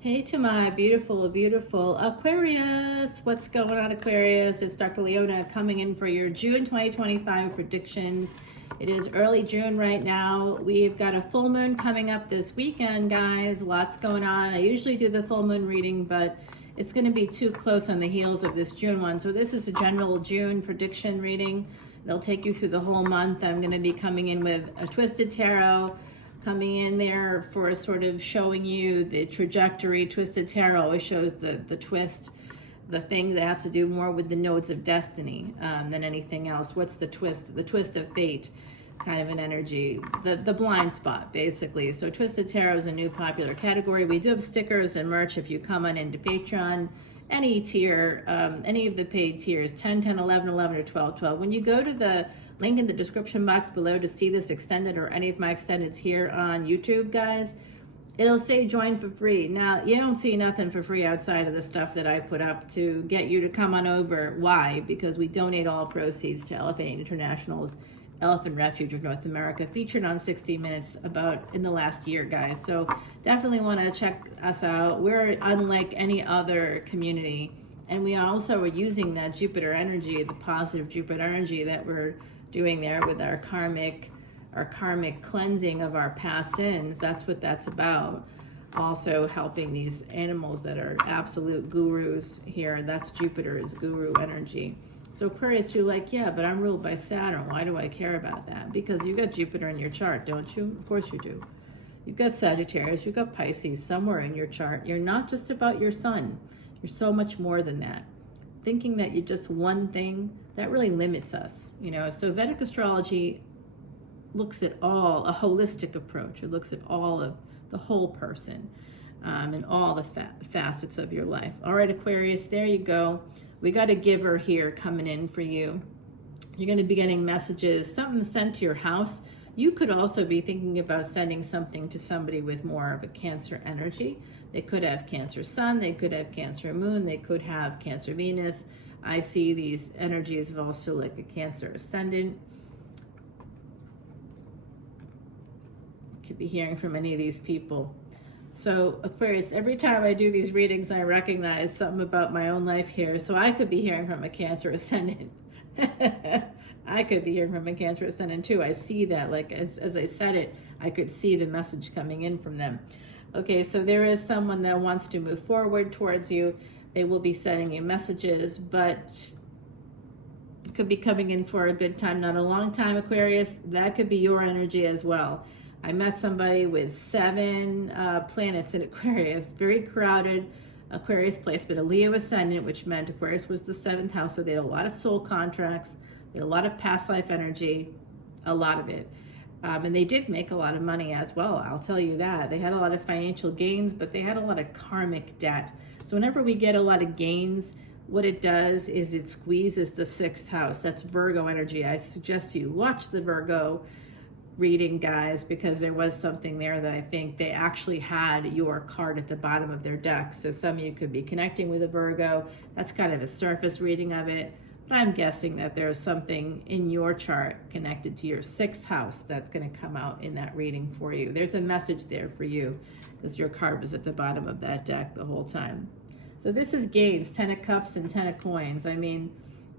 Hey to my beautiful, beautiful Aquarius. What's going on, Aquarius? It's Dr. Leona coming in for your June 2025 predictions. It is early June right now. We've got a full moon coming up this weekend, guys. Lots going on. I usually do the full moon reading, but it's going to be too close on the heels of this June one. So this is a general June prediction reading. It'll take you through the whole month. I'm going to be coming in with a Twisted Tarot, coming in there for sort of showing you the trajectory. Twisted Tarot always shows the twist, the things that have to do more with the nodes of destiny than anything else. What's the twist? The twist of fate, kind of an energy, the blind spot, basically. So Twisted Tarot is a new popular category. We do have stickers and merch if you come on into Patreon. Any tier, any of the paid tiers, 10, 10, 11, 11, or 12, 12. When you go to the link in the description box below to see this extended or any of my extendeds here on YouTube, guys, it'll say join for free. Now, you don't see nothing for free outside of the stuff that I put up to get you to come on over. Why? Because we donate all proceeds to Elephant International's Elephant Refuge of North America, featured on 60 Minutes about in the last year, guys. So definitely want to check us out. We're unlike any other community, and we also are using that Jupiter energy, the positive Jupiter energy that we're doing there with our karmic cleansing of our past sins. That's what that's about. Also helping these animals that are absolute gurus here. That's Jupiter's guru energy. So Aquarius, you're like, yeah, but I'm ruled by Saturn. Why do I care about that? Because you've got Jupiter in your chart, don't you? Of course you do. You've got Sagittarius, you've got Pisces somewhere in your chart. You're not just about your sun. You're so much more than that. Thinking that you're just one thing, that really limits us, you know. So Vedic Astrology looks at all, a holistic approach. It looks at all of the whole person and all the facets of your life. All right, Aquarius, there you go. We got a giver here coming in for you. You're going to be getting messages, something sent to your house. You could also be thinking about sending something to somebody with more of a Cancer energy. They could have Cancer Sun, they could have Cancer Moon, they could have Cancer Venus. I see these energies of also like a Cancer Ascendant. Could be hearing from any of these people. So Aquarius, every time I do these readings, I recognize something about my own life here. So I could be hearing from a Cancer Ascendant. I could be hearing from a Cancer Ascendant too. I see that, like as I said it, I could see the message coming in from them. Okay, so there is someone that wants to move forward towards you. They will be sending you messages, but could be coming in for a good time, not a long time, Aquarius. That could be your energy as well. I met somebody with 7 planets in Aquarius, very crowded Aquarius placement, a Leo Ascendant, which meant Aquarius was the 7th house, so they had a lot of soul contracts, they had a lot of past life energy, a lot of it. And they did make a lot of money as well, I'll tell you that. They had a lot of financial gains, but they had a lot of karmic debt. So whenever we get a lot of gains, what it does is it squeezes the 6th house. That's Virgo energy. I suggest you watch the Virgo reading, guys, because there was something there that I think they actually had your card at the bottom of their deck. So some of you could be connecting with a Virgo. That's kind of a surface reading of it. But I'm guessing that there's something in your chart connected to your 6th house that's going to come out in that reading for you. There's a message there for you because your card was at the bottom of that deck the whole time. So this is gains, 10 of Cups and 10 of Coins. I mean,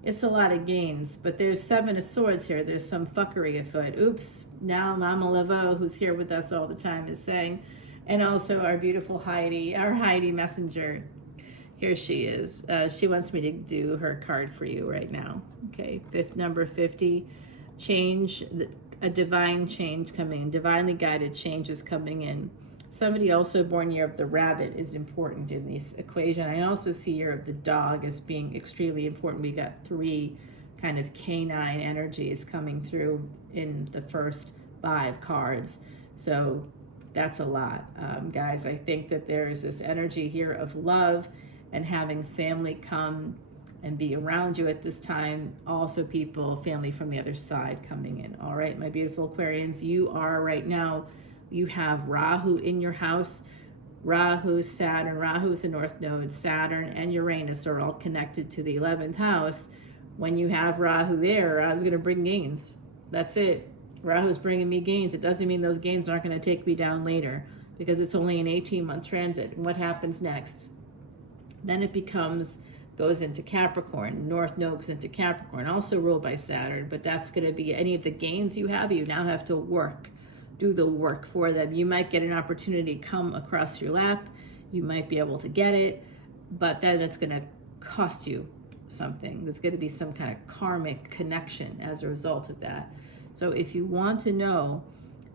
it's a lot of gains, but there's 7 of Swords here. There's some fuckery afoot. Oops, now Mama Laveau, who's here with us all the time, is saying, and also our beautiful Heidi, our Heidi messenger. Here she is. She wants me to do her card for you right now. Okay, number 50, change, a divine change coming, divinely guided change is coming in. Somebody also born year of the rabbit is important in this equation. I also see year of the dog as being extremely important. We got 3 kind of canine energies coming through in the first 5 cards. So that's a lot, guys. I think that there's this energy here of love and having family come and be around you at this time. Also family from the other side coming in. All right, my beautiful Aquarians, you are right now, you have Rahu in your house. Rahu, Saturn, Rahu's the north node, Saturn and Uranus are all connected to the 11th house. When you have Rahu there, Rahu's going to bring gains. That's it. Rahu's bringing me gains. It doesn't mean those gains aren't going to take me down later. because it's only an 18-month transit. And what happens next? Then it goes into Capricorn. North Node goes into Capricorn, also ruled by Saturn, but that's going to be any of the gains you now have to do the work for them. You might get an opportunity come across your lap. You might be able to get it, but then it's going to cost you something. There's going to be some kind of karmic connection as a result of that. So if you want to know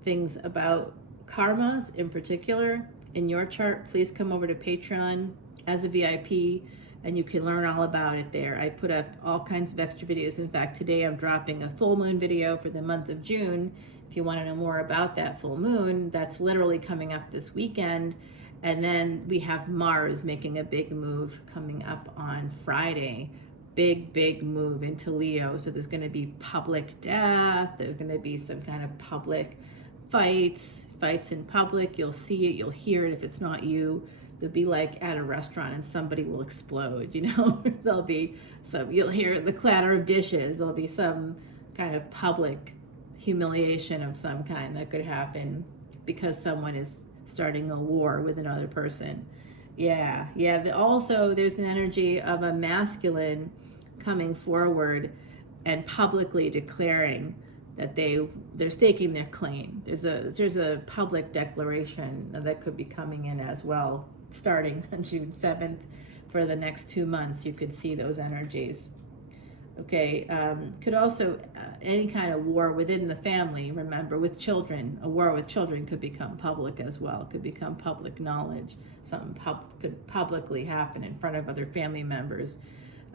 things about karmas in particular in your chart, please come over to Patreon as a VIP, and you can learn all about it there. I put up all kinds of extra videos. In fact, today I'm dropping a full moon video for the month of June. If you want to know more about that full moon, that's literally coming up this weekend. And then we have Mars making a big move coming up on Friday. Big move into Leo. So there's going to be public death. There's going to be some kind of public fights in public. You'll see it, you'll hear it. If it's not you, it'll be like at a restaurant and somebody will explode, There'll be you'll hear the clatter of dishes. There'll be some kind of public humiliation of some kind that could happen because someone is starting a war with another person. Yeah. Also, there's an energy of a masculine coming forward and publicly declaring that they're staking their claim. There's a public declaration that could be coming in as well, starting on June 7th for the next 2 months. You could see those energies. Okay, could also any kind of war within the family. Remember, with children, a war with children could become public as well. Could become public knowledge. Something could publicly happen in front of other family members.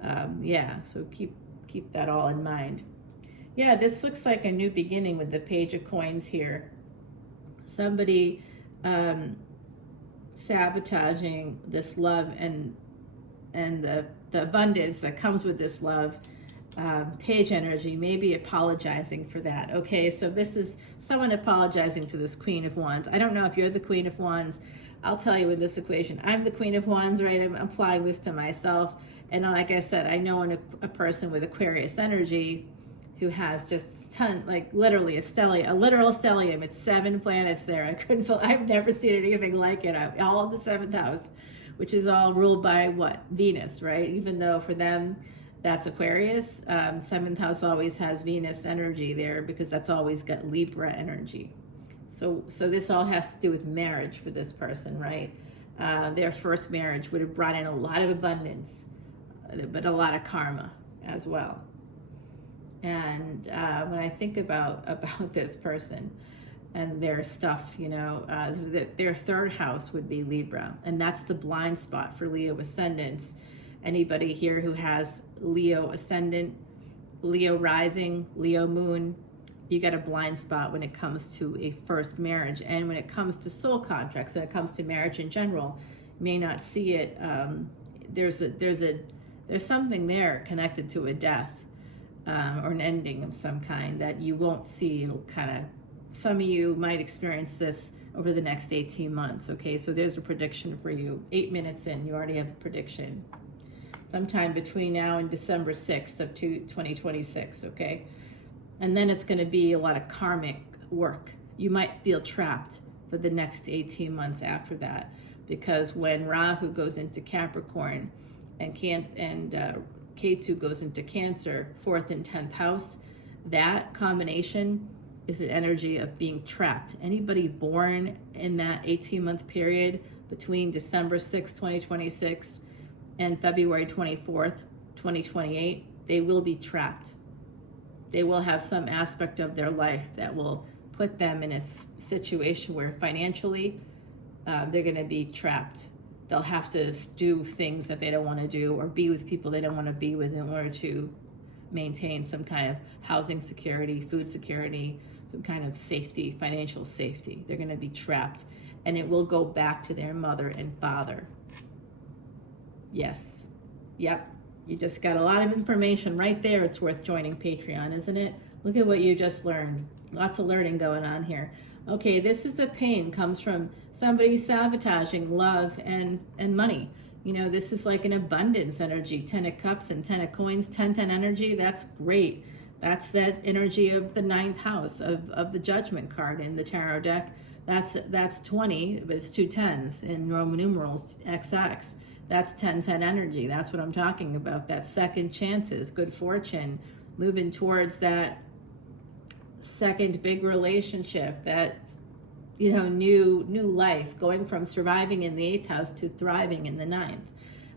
So keep that all in mind. Yeah, this looks like a new beginning with the Page of Coins here. Somebody sabotaging this love and the abundance that comes with this love. Page energy, maybe apologizing for that. Okay, so this is someone apologizing to this Queen of Wands. I don't know if you're the Queen of Wands. I'll tell you in this equation, I'm the Queen of Wands, right? I'm applying this to myself. And like I said, I know a person with Aquarius energy who has just literally a literal stellium. It's 7 planets there. I've never seen anything like it. All in the 7th house, which is all ruled by what? Venus, right? Even though for them, that's Aquarius. 7th house always has Venus energy there because that's always got Libra energy. So this all has to do with marriage for this person, right? Their first marriage would have brought in a lot of abundance, but a lot of karma as well. And when I think about this person and their stuff, their 3rd house would be Libra, and that's the blind spot for Leo ascendants. Anybody here who has Leo ascendant, Leo rising, Leo moon, you got a blind spot when it comes to a first marriage. And when it comes to soul contracts, when it comes to marriage in general, you may not see it. There's something there connected to a death or an ending of some kind that you won't see. It'll some of you might experience this over the next 18 months. Okay, so there's a prediction for you. 8 minutes in, you already have a prediction. Sometime between now and December 6th of 2026, okay? And then it's going to be a lot of karmic work. You might feel trapped for the next 18 months after that, because when Rahu goes into Capricorn and Ketu goes into Cancer, 4th and 10th house, that combination is an energy of being trapped. Anybody born in that 18-month period between December 6th, 2026 and February 24th, 2028, they will be trapped. They will have some aspect of their life that will put them in a situation where financially they're going to be trapped. They'll have to do things that they don't want to do or be with people they don't want to be with in order to maintain some kind of housing security, food security, some kind of safety, financial safety. They're going to be trapped, and it will go back to their mother and father. Yes. Yep. You just got a lot of information right there. It's worth joining Patreon, isn't it? Look at what you just learned. Lots of learning going on here. Okay, this is the pain comes from somebody sabotaging love and money. This is like an abundance energy, 10 of cups and 10 of coins, 10-10 energy. That's great. That's that energy of the 9th house of the Judgment card in the tarot deck. That's 20, but it's two tens in Roman numerals, XX. That's 1010 energy. That's what I'm talking about. That second chances, good fortune, moving towards that second big relationship, that new life, going from surviving in the 8th house to thriving in the 9th.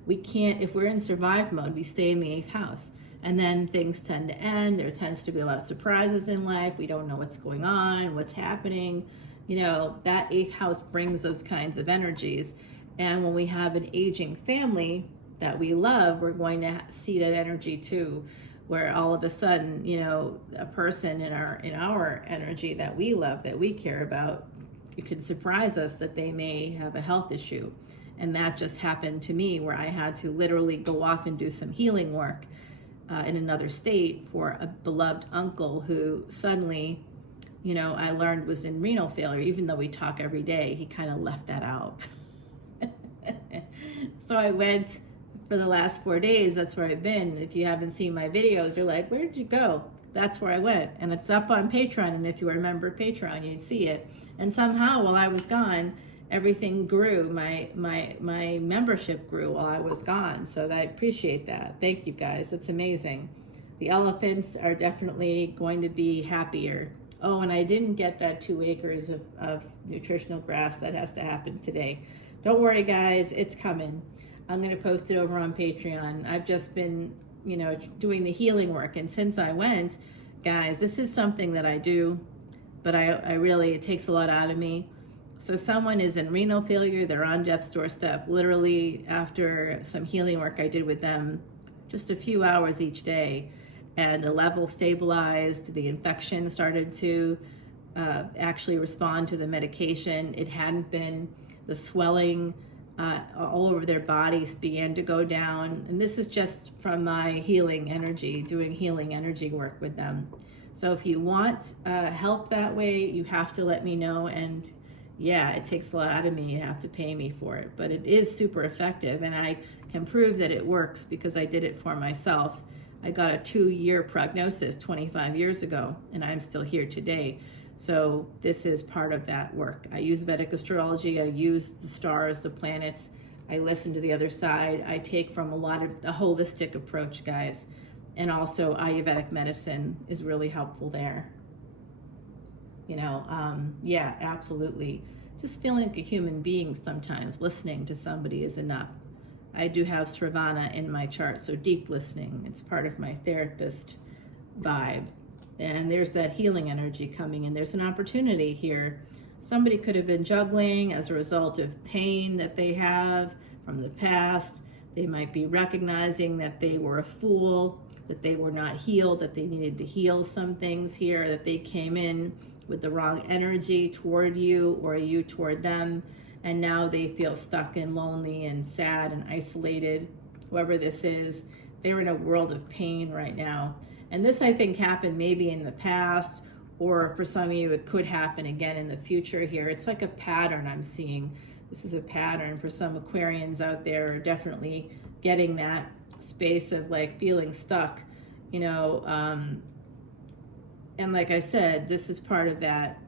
We can't, if we're in survive mode, we stay in the 8th house, and then things tend to end. There tends to be a lot of surprises in life. We don't know what's going on, what's happening. That 8th house brings those kinds of energies. And when we have an aging family that we love, we're going to see that energy too, where all of a sudden, a person in our energy that we love, that we care about, it could surprise us that they may have a health issue. And that just happened to me, where I had to literally go off and do some healing work in another state for a beloved uncle who suddenly, I learned was in renal failure. Even though we talk every day, he kind of left that out. So I went for the last 4 days. That's where I've been. If you haven't seen my videos, you're like, where did you go? That's where I went. And it's up on Patreon. And if you remember Patreon, you'd see it. And somehow while I was gone, everything grew. My membership grew while I was gone. So I appreciate that. Thank you guys. It's amazing. The elephants are definitely going to be happier. Oh, and I didn't get that 2 acres of nutritional grass. That has to happen today. Don't worry, guys, it's coming. I'm going to post it over on Patreon. I've just been, doing the healing work. And since I went, guys, this is something that I do, but I really, it takes a lot out of me. So someone is in renal failure. They're on death's doorstep. Literally, after some healing work I did with them, just a few hours each day, and the level stabilized. The infection started to actually respond to the medication. It hadn't been. The swelling all over their bodies began to go down. And this is just from my healing energy, doing healing energy work with them. So if you want help that way, you have to let me know. And yeah, it takes a lot out of me. You have to pay me for it. But it is super effective. And I can prove that it works because I did it for myself. I got a 2-year prognosis 25 years ago, and I'm still here today. So this is part of that work. I use Vedic Astrology. I use the stars, the planets. I listen to the other side. I take from a holistic approach, guys. And also Ayurvedic medicine is really helpful there. Yeah, absolutely. Just feeling like a human being sometimes. Listening to somebody is enough. I do have Sravana in my chart, so deep listening. It's part of my therapist vibe. And there's that healing energy coming in. There's an opportunity here. Somebody could have been juggling as a result of pain that they have from the past. They might be recognizing that they were a fool, that they were not healed, that they needed to heal some things here, that they came in with the wrong energy toward you or you toward them. And now they feel stuck and lonely and sad and isolated. Whoever this is, they're in a world of pain right now. And this, I think, happened maybe in the past, or for some of you, it could happen again in the future here. It's like a pattern I'm seeing. This is a pattern for some Aquarians out there are definitely getting that space of like feeling stuck, and like I said, this is part of that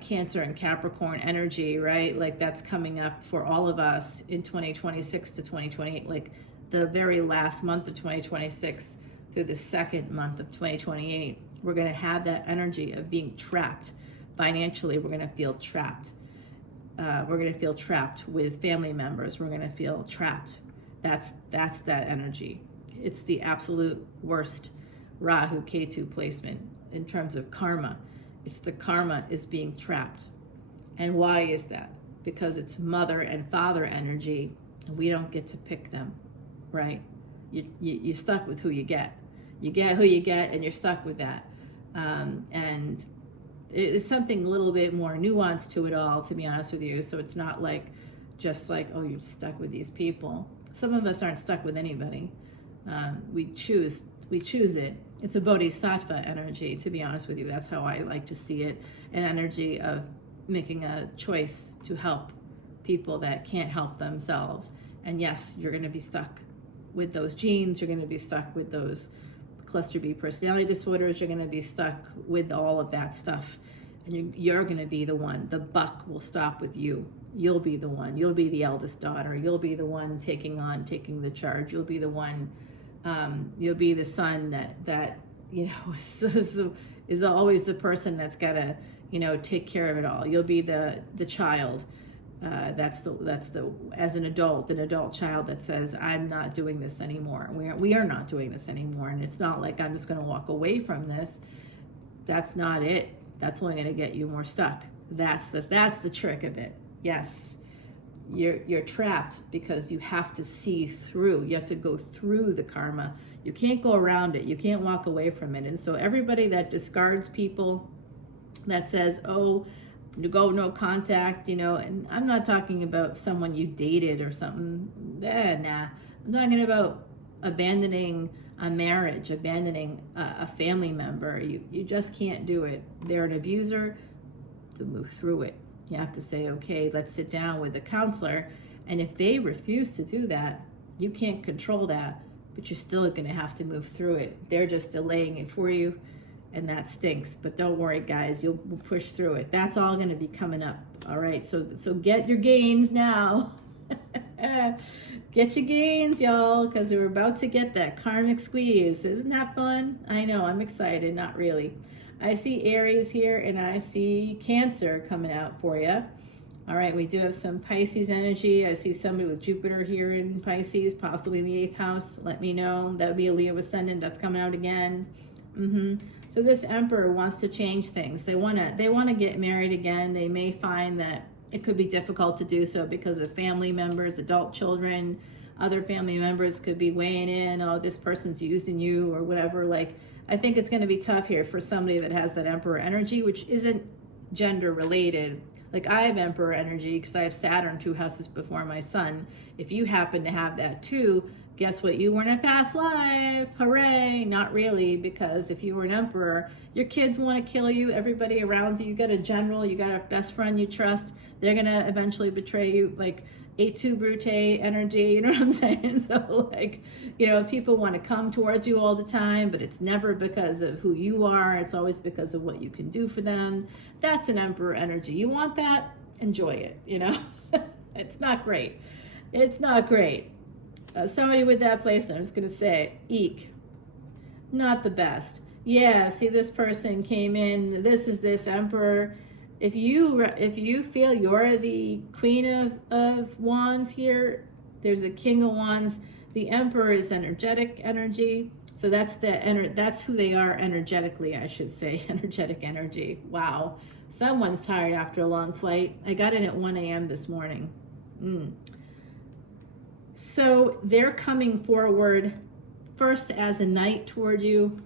Cancer and Capricorn energy, right? Like that's coming up for all of us in 2026 to 2028, like the very last month of 2026 through the second month of 2028. We're going to have that energy of being trapped financially. We're going to feel trapped. We're going to feel trapped with family members. We're going to feel trapped. That's that energy. It's the absolute worst Rahu Ketu placement in terms of karma. It's the karma is being trapped. And why is that? Because it's mother and father energy, and we don't get to pick them, right? You're stuck with who you get. You get who you get, and you're stuck with that. And it's something a little bit more nuanced to it all, to be honest with you. So it's not like just like, oh, you're stuck with these people. Some of us aren't stuck with anybody. We choose it. It's a bodhisattva energy, to be honest with you. That's how I like to see it. An energy of making a choice to help people that can't help themselves. And yes, you're going to be stuck with those genes. You're going to be stuck with those cluster B personality disorders. You're going to be stuck with all of that stuff. And you're going to be the one. The buck will stop with you. You'll be the one. You'll be the eldest daughter. You'll be the one taking the charge. You'll be the one. You'll be the son that is always the person that's got to take care of it all. You'll be the child. That's the as an adult child that says, I'm not doing this anymore. We are not doing this anymore. And it's not like I'm just going to walk away from this. That's not it. That's only going to get you more stuck. That's the trick of it. Yes, you're trapped because you have to see through. You have to go through the karma. You can't go around it. You can't walk away from it. And so everybody that discards people, that says, oh, no contact, and I'm not talking about someone you dated or something. Nah. I'm talking about abandoning a marriage, abandoning a family member. You just can't do it. They're an abuser. To move through it, you have to say, okay, let's sit down with a counselor. And if they refuse to do that, you can't control that, but you're still going to have to move through it. They're just delaying it for you, and that stinks. But don't worry, guys, you'll push through it. That's all going to be coming up. All right, so get your gains now. Get your gains, y'all, because we're about to get that karmic squeeze. Isn't that fun? I know, I'm excited. Not really. I see Aries here, and I see Cancer coming out for you. All right, we do have some Pisces energy. I see somebody with Jupiter here in Pisces, possibly in the 8th house. Let me know. That would be a Leo Ascendant. That's coming out again. So this Emperor wants to change things. They want to get married again. They may find that it could be difficult to do so because of family members, adult children, other family members could be weighing in, oh, this person's using you or whatever. Like, I think it's going to be tough here for somebody that has that Emperor energy, which isn't gender related. Like, I have Emperor energy because I have Saturn 2 houses before my Sun. If you happen to have that too, guess what? You were in a past life. Hooray. Not really, because if you were an Emperor, your kids want to kill you. Everybody around you. You got a general. You got a best friend you trust. They're going to eventually betray you. Like, A2 Brute energy, you know what I'm saying? So, like, people want to come towards you all the time, but it's never because of who you are. It's always because of what you can do for them. That's an Emperor energy. You want that? Enjoy it, It's not great. It's not great. Somebody with that placement, I'm just going to say, eek. Not the best. Yeah, see, this person came in. This is this Emperor. If you feel you're the Queen of Wands here, there's a King of Wands. The Emperor is energetic energy, so that's who they are energetically, I should say. Energetic energy. Wow, someone's tired after a long flight. I got in at 1 a.m. this morning. So they're coming forward first as a knight toward you.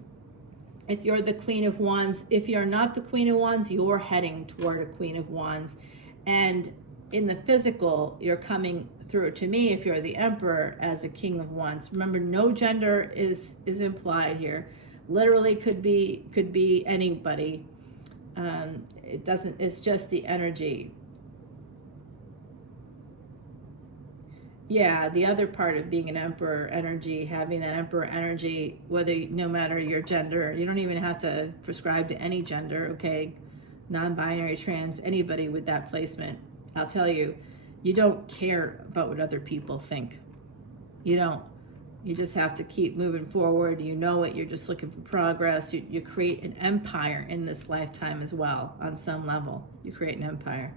If you're the Queen of Wands, if you're not the Queen of Wands, you're heading toward a Queen of Wands. And in the physical, you're coming through. To me, if you're the Emperor, as a King of Wands. Remember, no gender is implied here. Literally could be anybody. It's just the energy. Yeah, the other part of being an Emperor energy, having that Emperor energy, no matter your gender, you don't even have to prescribe to any gender, okay? Non-binary, trans, anybody with that placement, I'll tell you, you don't care about what other people think. You don't. You just have to keep moving forward. You know it. You're just looking for progress. You create an empire in this lifetime as well, on some level. You create an empire.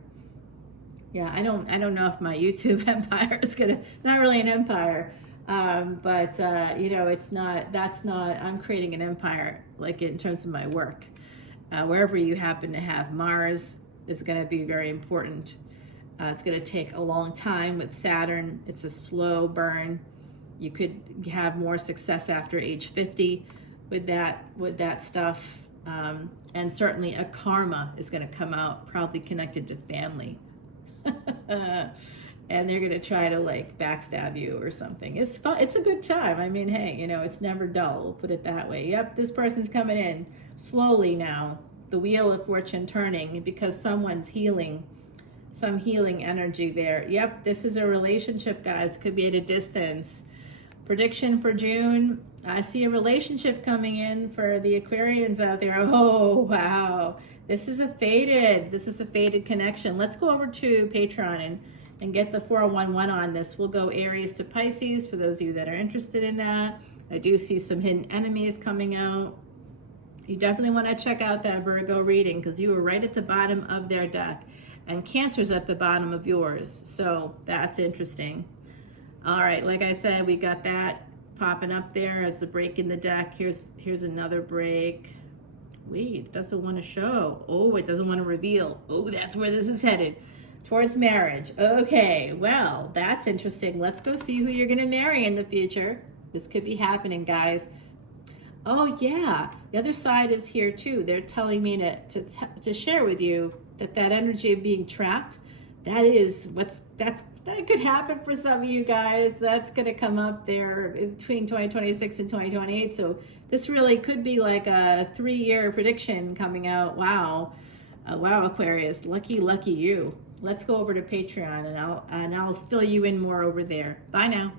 Yeah, I don't know if my YouTube empire is not really an empire, but it's not, I'm creating an empire, like in terms of my work. Wherever you happen to have Mars is going to be very important. It's going to take a long time with Saturn. It's a slow burn. You could have more success after age 50 with that stuff. And certainly a karma is going to come out, probably connected to family. And they're going to try to like backstab you or something. It's fun. It's a good time. I mean, hey, it's never dull. We'll put it that way. Yep, this person's coming in slowly now. The wheel of fortune turning because someone's healing. Some healing energy there. Yep, this is a relationship, guys. Could be at a distance. Prediction for June. I see a relationship coming in for the Aquarians out there. Oh, wow. This is a faded connection. Let's go over to Patreon and get the 411 on this. We'll go Aries to Pisces for those of you that are interested in that. I do see some hidden enemies coming out. You definitely want to check out that Virgo reading because you were right at the bottom of their deck and Cancer's at the bottom of yours. So that's interesting. All right, like I said, we got that popping up there as the break in the deck. Here's another break. Wait, it doesn't want to show. Oh, it doesn't want to reveal. Oh, that's where this is headed. Towards marriage. Okay, well, that's interesting. Let's go see who you're going to marry in the future. This could be happening, guys. Oh, yeah. The other side is here, too. They're telling me to share with you that energy of being trapped, that could happen for some of you guys. That's going to come up there between 2026 and 2028. So this really could be like a 3-year prediction coming out. Wow. Wow, Aquarius. Lucky you. Let's go over to Patreon and I'll fill you in more over there. Bye now.